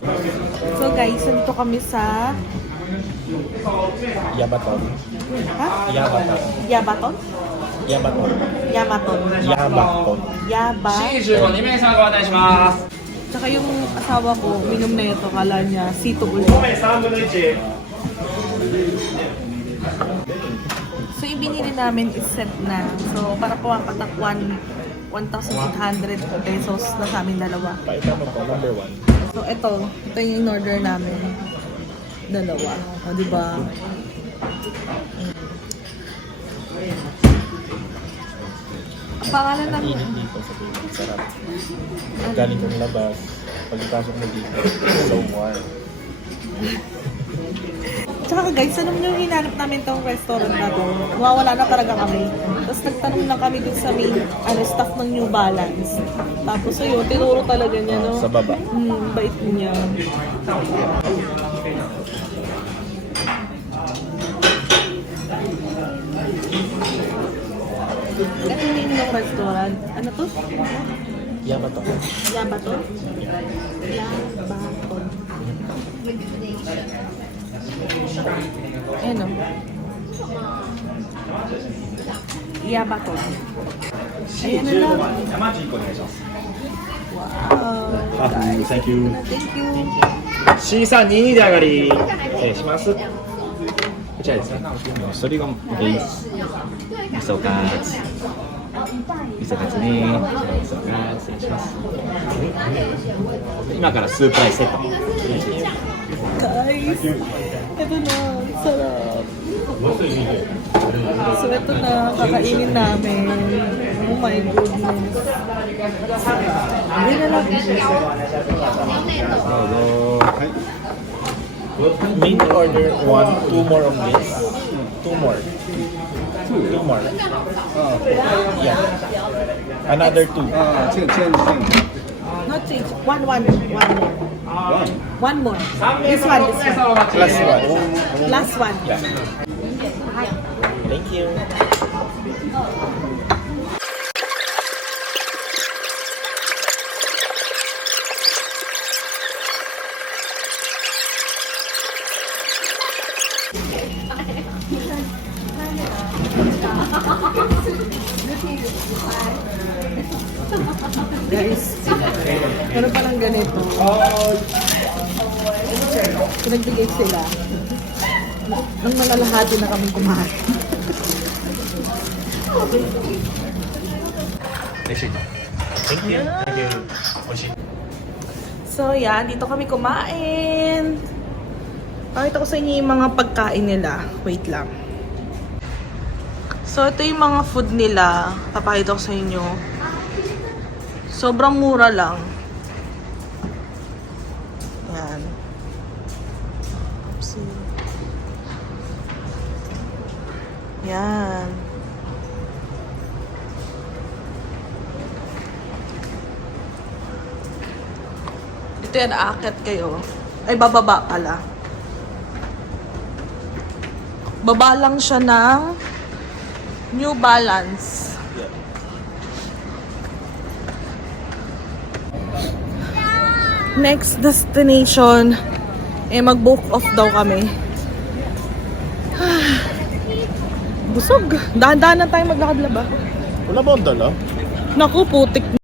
So guys, nandito kami sa Yabaton. ha? Yabaton. Yabaton? Yabaton. Yamaton. Yabaton. Yaba. 25名様ご案内します。 Tsaka yung asawa ko, minom na ito, kala niya, sito ulit. 3分の1。 So yung binili namin is set na. So para po ang patak 1,800 pesos na sa amin dalawa. Paita mo po, number 1. So ito yung in-order namin. Dalawa. O diba? Ang pangalan namin. Init dito sa table. Sarap. Galing kong labas. Pagpasok mo dito, so warm. Tsaka guys, alam niyo yung hinanap namin tong restaurant na to. Mawawala na talaga kami. Tapos nagtanong lang kami dun sa main staff ng New Balance. Tapos ayun, tinuro talaga niya, no? Sa baba. Bait niya. Ano yung name ng restaurant? Ano to? Yabaton. Yabaton? Yabaton. Ano? Yabaton. Ayan na lang. 山地1個お願いします。 Wow. Thank you。 Thank you. C322 で上がり。失礼します。こちらですね。それが味噌カツ。味噌カツね。味噌カツ失礼します。今からスープライスセット。 Guys, ito na. Sarap. So ito na. Kakainin namin. Oh my goodness. Hindi na lang. Main order 1, 2 more of this. 2 more. 2 more. Yeah. Another 2. Not change. One more. One more. This one. Plus 1. Last one. Yeah. Thank you. Guys, meron palang ganito. Pinagbigay sila. Nang malalahati na kami kumain. Thank you. Thank you. So yan, dito kami kumain. Pakita ko sa inyo yung mga pagkain nila. Wait lang. So ito yung mga food nila. Papakita ko sa inyo. Sobrang mura lang. Yan. Oopsie. Yan. Ito yan, aakyat kayo. Ay, bababa pala. Baba lang siya ng New Balance. Next destination, mag-book off daw kami. Busog. Dahan-dahan na tayo maglakad-laba. Wala ba ang dala? Naku, putik.